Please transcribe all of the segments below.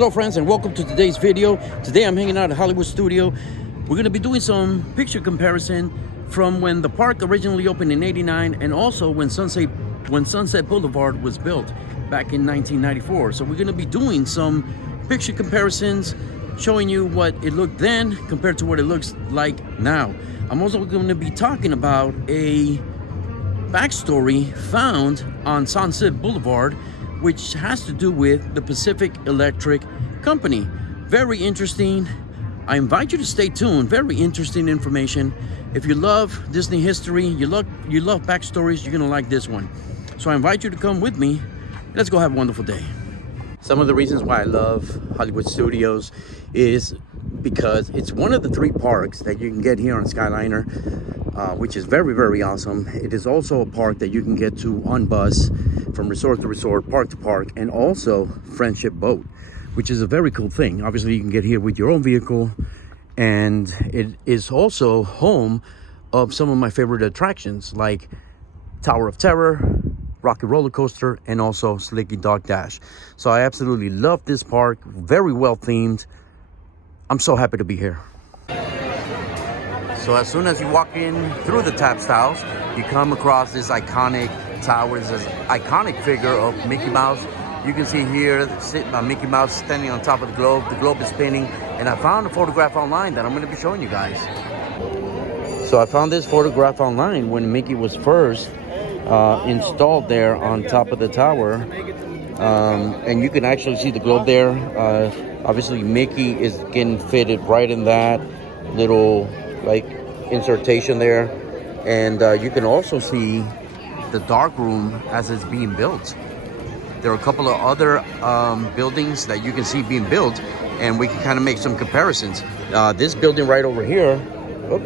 Hello friends, and welcome to today's video. Today I'm hanging out at Hollywood Studio. We're going to be doing some picture comparison from when the park originally opened in '89 and also when Sunset Boulevard was built back in 1994. So we're going to be doing some picture comparisons, showing you what it looked then compared to what it looks like now. I'm also going to be talking about a backstory found on Sunset Boulevard, which has to do with the Pacific Electric Company. Very interesting. I invite you to stay tuned. Very interesting information. If you love Disney history, you love backstories, you're gonna like this one. So I invite you to come with me. Let's go have a wonderful day. Some of the reasons why I love Hollywood Studios is because it's one of the 3 parks that you can get here on Skyliner, which is very, very awesome. It is also a park that you can get to on bus from resort to resort, park to park, and also Friendship Boat, which is a very cool thing. Obviously, you can get here with your own vehicle, and it is also home of some of my favorite attractions like Tower of Terror, Rocky Roller Coaster, and also Slinky Dog Dash. So I absolutely love this park. Very well themed. I'm so happy to be here. So as soon as you walk in through the tap styles, you come across this iconic tower, this iconic figure of Mickey Mouse. You can see here Mickey Mouse standing on top of the globe. The globe is spinning, and I found a photograph online that I'm going to be showing you guys. So I found this photograph online when Mickey was first installed there on top of the tower, and you can actually see the globe there. Obviously, Mickey is getting fitted right in that little like insertion there, and you can also see the dark room as it's being built. There are a couple of other buildings that you can see being built, and we can kind of make some comparisons. This building right over here, you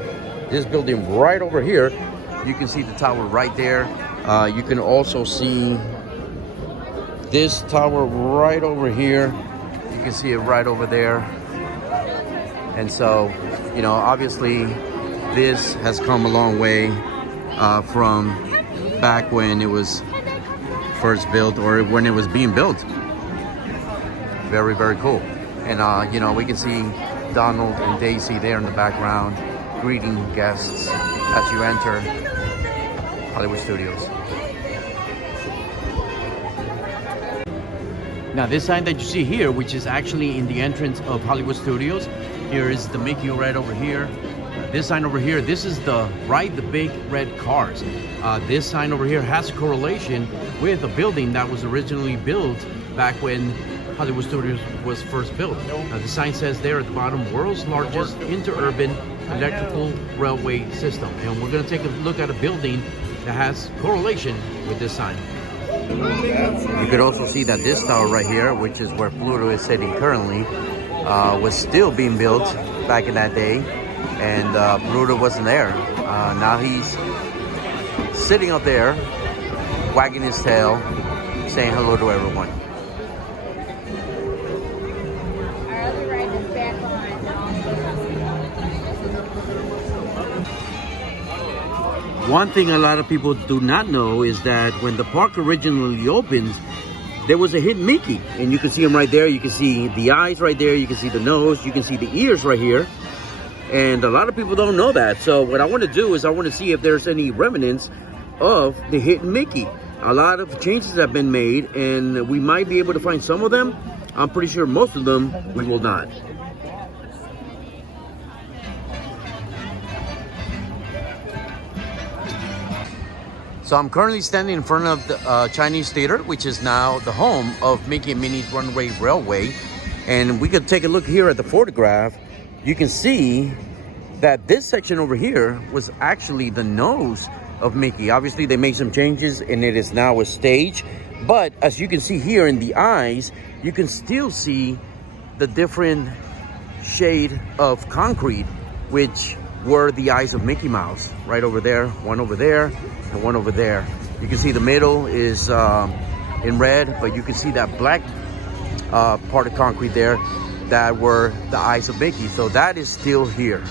can see the tower right there. You can also see this tower right over here. You can see it right over there. And so, you know, obviously this has come a long way from back when it was first built, or when it was being built. Very, very cool. And you know, we can see Donald and Daisy there in the background greeting guests as you enter Hollywood Studios. Now this sign that you see here, which is actually in the entrance of Hollywood Studios, here is the Mickey right over here. This sign over here, this is the big red cars. This sign over here has a correlation with a building that was originally built back when Hollywood Studios was first built. The sign says there at the bottom, world's largest interurban electrical railway system. And we're gonna take a look at a building that has correlation with this sign. You could also see that this tower right here, which is where Pluto is sitting currently, was still being built back in that day. And Pluto wasn't there. Now he's sitting up there, wagging his tail, saying hello to everyone. Our other ride is back on. One thing a lot of people do not know is that when the park originally opened, there was a hidden Mickey. And you can see him right there. You can see the eyes right there. You can see the nose. You can see the ears right here. And a lot of people don't know that. So what I want to do is I want to see if there's any remnants of the hidden Mickey. A lot of changes have been made, and we might be able to find some of them. I'm pretty sure most of them we will not. So I'm currently standing in front of the Chinese Theater, which is now the home of Mickey and Minnie's Runaway Railway. And we could take a look here at the photograph. You can see that this section over here was actually the nose of Mickey. Obviously, they made some changes, and it is now a stage. But as you can see here in the eyes, you can still see the different shade of concrete, which were the eyes of Mickey Mouse. Right over there, one over there, and one over there. You can see the middle is in red, but you can see that black part of concrete there that were the eyes of Mickey. So that is still here.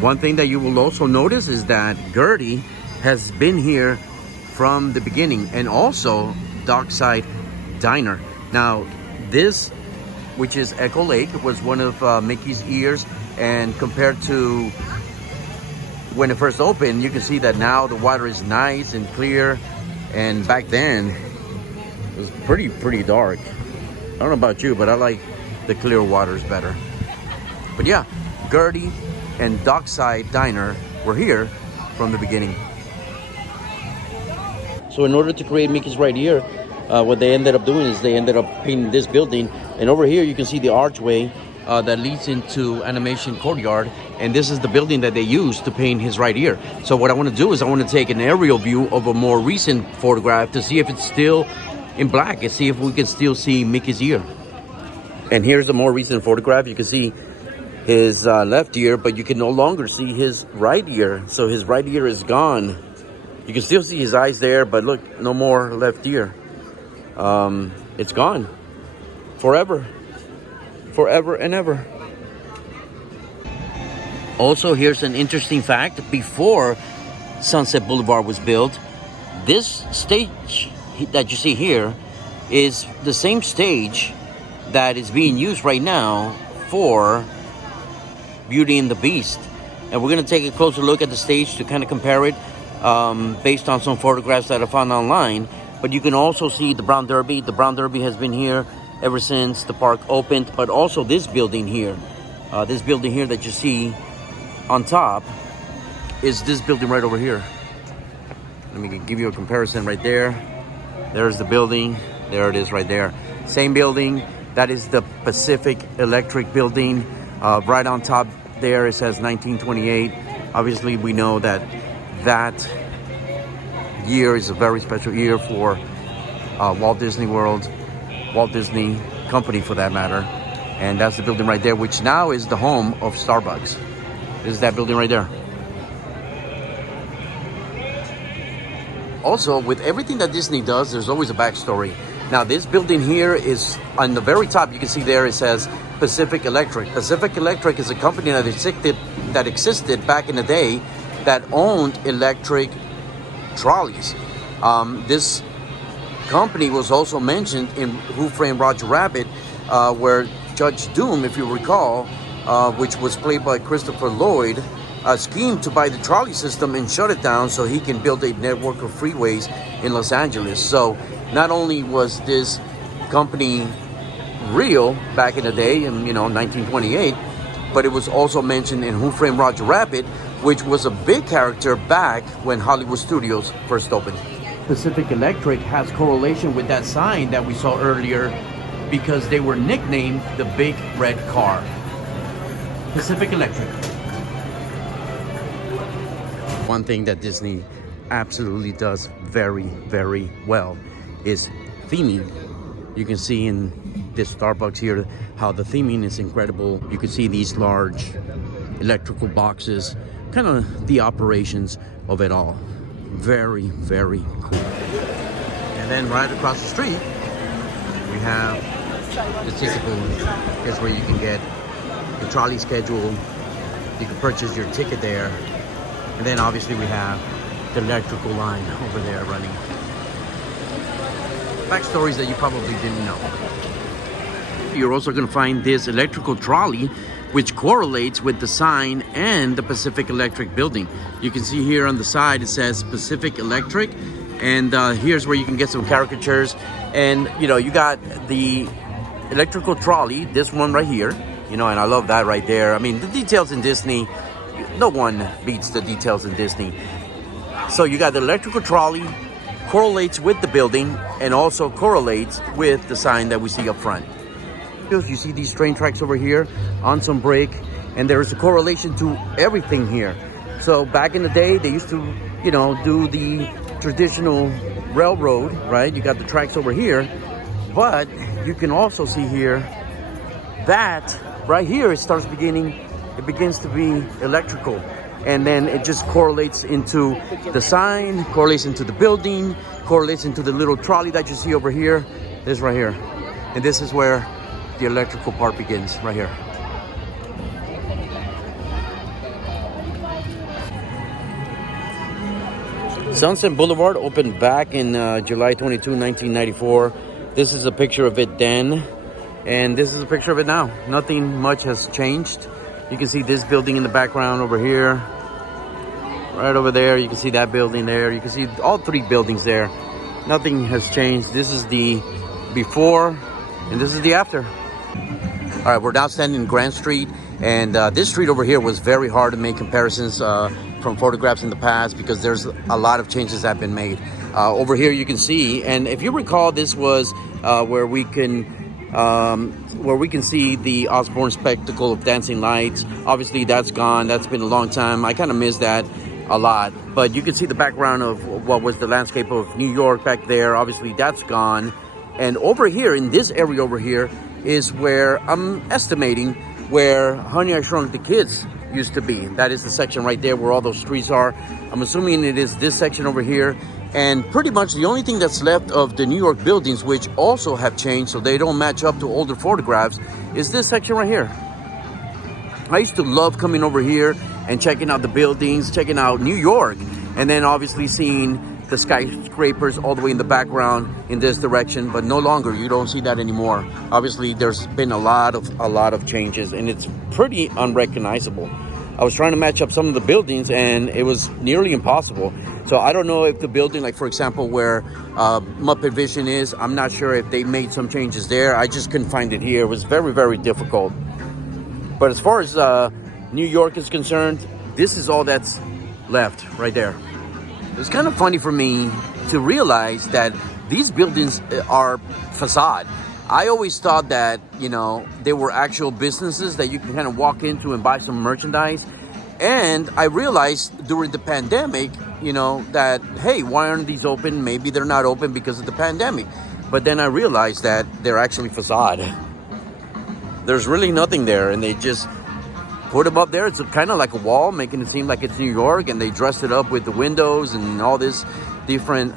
One thing that you will also notice is that Gertie has been here from the beginning, and also Dockside Diner. Now, this, which is Echo Lake, was one of Mickey's ears, and compared to when it first opened, you can see that now the water is nice and clear, and back then it was pretty dark. I don't know about you, but I like the clear waters better. But yeah, Gertie and Dockside Diner were here from the beginning. So in order to create Mickey's right here, what they ended up doing is they ended up painting this building, and over here you can see the archway that leads into Animation Courtyard, and this is the building that they used to paint his right ear. So what I want to do is I want to take an aerial view of a more recent photograph to see if it's still in black and see if we can still see Mickey's ear. And here's a more recent photograph. You can see his left ear, but you can no longer see his right ear. So his right ear is gone. You can still see his eyes there, but look, no more left ear. It's gone forever and ever. Also, here's an interesting fact. Before Sunset Boulevard was built, this stage that you see here is the same stage that is being used right now for Beauty and the Beast. And we're going to take a closer look at the stage to kind of compare it based on some photographs that I found online. But you can also see the Brown Derby. The Brown Derby has been here ever since the park opened, but also this building here. This building here that you see on top is this building right over here. Let me give you a comparison right there. There's the building. There it is right there. Same building. That is the Pacific Electric building. Right on top there it says 1928. Obviously we know that that year is a very special year for Walt Disney World, Walt Disney Company for that matter. And that's the building right there, which now is the home of Starbucks. This is that building right there. Also, with everything that Disney does, there's always a backstory. Now, this building here is on the very top. You can see there it says Pacific Electric. Pacific Electric is a company that existed back in the day that owned electric trolleys. This company was also mentioned in Who Framed Roger Rabbit, where Judge Doom, if you recall, which was played by Christopher Lloyd, schemed to buy the trolley system and shut it down so he can build a network of freeways in Los Angeles. So not only was this company real back in the day in 1928, but it was also mentioned in Who Framed Roger Rabbit, which was a big character back when Hollywood Studios first opened. Pacific Electric has correlation with that sign that we saw earlier because they were nicknamed the Big Red Car. Pacific Electric. One thing that Disney absolutely does very, very well is theming. You can see in this Starbucks here how the theming is incredible. You can see these large electrical boxes, kind of the operations of it all. Very, very cool. And then right across the street, we have the ticket booth. Here's where you can get the trolley schedule. You can purchase your ticket there. And then obviously we have the electrical line over there running. Backstories that you probably didn't know. You're also going to find this electrical trolley, which correlates with the sign and the Pacific Electric building. You can see here on the side it says Pacific Electric, and here's where you can get some caricatures. And you got the electrical trolley, this one right here, and I love that right there. I mean, the details in Disney, no one beats the details in Disney. So you got the electrical trolley, correlates with the building, and also correlates with the sign that we see up front. You see these train tracks over here on some break, and there is a correlation to everything here. So back in the day, they used to, do the traditional railroad, right? You got the tracks over here, but you can also see here that right here it begins to be electrical, and then it just correlates into the sign, correlates into the building, correlates into the little trolley that you see over here. This right here, and this is where the electrical part begins, right here. Sunset Boulevard opened back in July 22, 1994. This is a picture of it then, and this is a picture of it now. Nothing much has changed. You can see this building in the background over here. Right over there, you can see that building there. You can see all three buildings there. Nothing has changed. This is the before, and this is the after. All right, we're now standing in Grand Street, and this street over here was very hard to make comparisons from photographs in the past because there's a lot of changes that have been made. Over here you can see, and if you recall, this was where we can see the Osborne spectacle of dancing lights. Obviously that's gone. That's been a long time. I kind of miss that a lot, but you can see the background of what was the landscape of New York back there. Obviously that's gone. And over here in this area over here is where I'm estimating where Honey, I Shrunk the Kids used to be. That is the section right there where all those trees are. I'm assuming it is this section over here. And pretty much the only thing that's left of the New York buildings, which also have changed so they don't match up to older photographs, is this section right here. I used to love coming over here and checking out the buildings, checking out New York, and then obviously seeing the skyscrapers all the way in the background in this direction, but no longer. You don't see that anymore. Obviously there's been a lot of changes, and it's pretty unrecognizable. I was trying to match up some of the buildings and it was nearly impossible. So I don't know if the building, like for example where Muppet Vision is, I'm not sure if they made some changes there. I just couldn't find it here. It was very difficult. But as far as New York is concerned, this is all that's left right there. It's kind of funny for me to realize that these buildings are facade. I always thought that, you know, they were actual businesses that you can kind of walk into and buy some merchandise. And I realized during the pandemic, you know, that, hey, why aren't these open? Maybe they're not open because of the pandemic. But then I realized that they're actually facade. There's really nothing there, and they just put them up there. It's kind of like a wall, making it seem like it's New York, and they dressed it up with the windows and all this different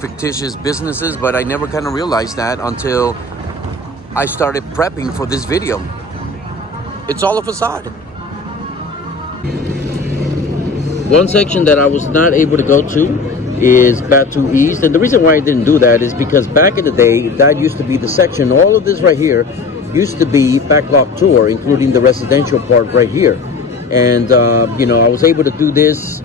fictitious businesses. But I never kind of realized that until I started prepping for this video. It's all a facade. One section that I was not able to go to is Batu East, and the reason why I didn't do that is because back in the day, that used to be the section. All of this right here used to be backlot tour, including the residential part right here. And you know, I was able to do this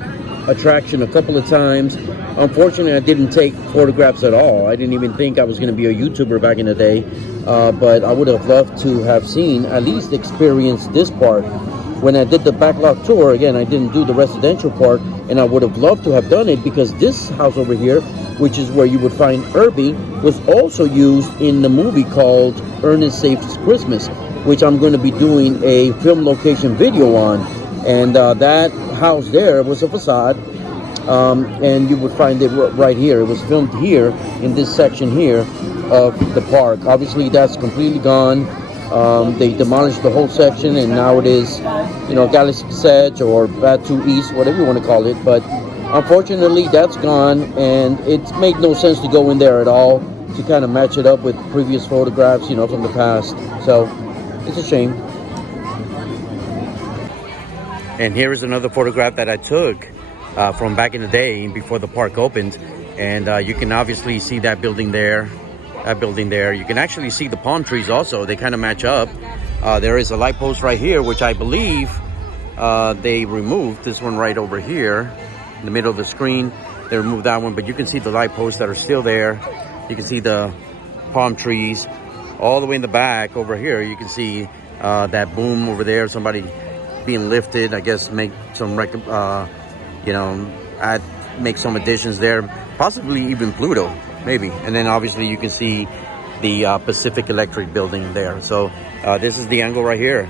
attraction a couple of times. Unfortunately, I didn't take photographs at all. I didn't even think I was going to be a YouTuber back in the day, but I would have loved to have seen, at least experienced this part. When I did the backlot tour, again, I didn't do the residential part, and I would have loved to have done it because this house over here, which is where you would find Irby, was also used in the movie called Ernest Saves Christmas, which I'm going to be doing a film location video on. And that house there was a facade, and you would find it right here. It was filmed here in this section here of the park. Obviously, that's completely gone. They demolished the whole section, and now it is, you know, Galaxy's Edge or Batu East, whatever you want to call it. But unfortunately, that's gone, and it made no sense to go in there at all to kind of match it up with previous photographs, you know, from the past. So it's a shame. And here is another photograph that I took from back in the day before the park opened, and you can obviously see that building there. That building there. You can actually see the palm trees also. They kind of match up. There is a light post right here, which I believe they removed. This one right over here in the middle of the screen. They removed that one, but you can see the light posts that are still there. You can see the palm trees all the way in the back over here. You can see that boom over there. Somebody being lifted. I guess make some, you know, make some additions there. Possibly even Pluto. Maybe. And then obviously you can see the Pacific Electric building there. So this is the angle right here.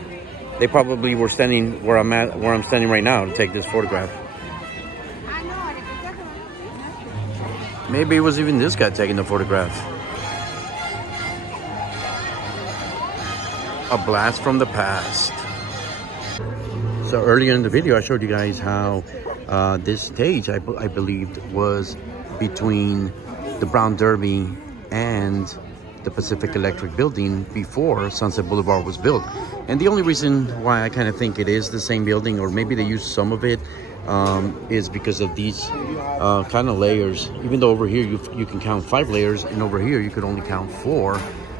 They probably were standing where I'm standing right now to take this photograph. Maybe it was even this guy taking the photograph. A blast from the past. So earlier in the video, I showed you guys how this stage, I believed, was between the Brown Derby and the Pacific Electric building before Sunset Boulevard was built. And the only reason why I kind of think it is the same building, or maybe they used some of it is because of these kind of layers. Even though over here you can count 5 layers, and over here you could only count 4.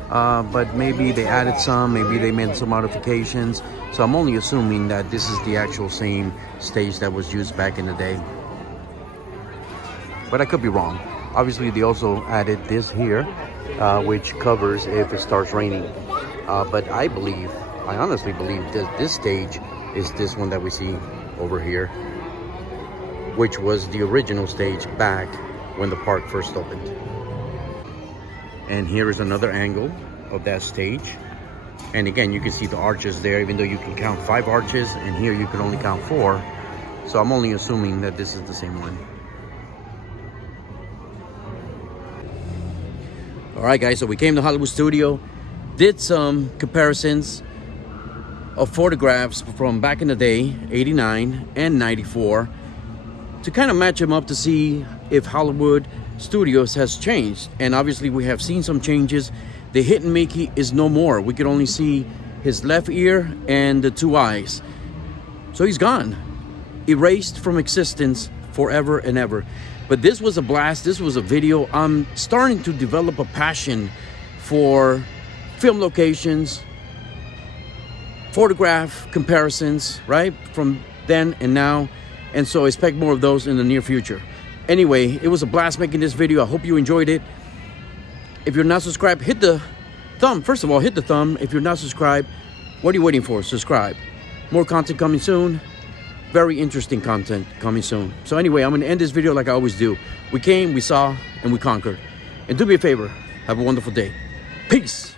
But maybe they added some, maybe they made some modifications. So I'm only assuming that this is the actual same stage that was used back in the day. But I could be wrong. Obviously, they also added this here, which covers if it starts raining. But I honestly believe that this stage is this one that we see over here, which was the original stage back when the park first opened. And here is another angle of that stage. And again, you can see the arches there, even though you can count 5 arches, and here you can only count 4. So I'm only assuming that this is the same one. All right, guys, so we came to Hollywood Studio, did some comparisons of photographs from back in the day, 89 and 94, to kind of match them up to see if Hollywood Studios has changed. And obviously we have seen some changes. The hidden Mickey is no more. We could only see his left ear and the 2 eyes. So he's gone, erased from existence forever and ever. But this was a blast. This was a video. I'm starting to develop a passion for film locations, photograph comparisons, right? From then and now. And so I expect more of those in the near future. Anyway, it was a blast making this video. I hope you enjoyed it. If you're not subscribed, hit the thumb. First of all, hit the thumb. If you're not subscribed, what are you waiting for? Subscribe. More content coming soon. Very interesting content coming soon. So anyway, I'm going to end this video like I always do. We came, we saw, and we conquered. And do me a favor, have a wonderful day. Peace.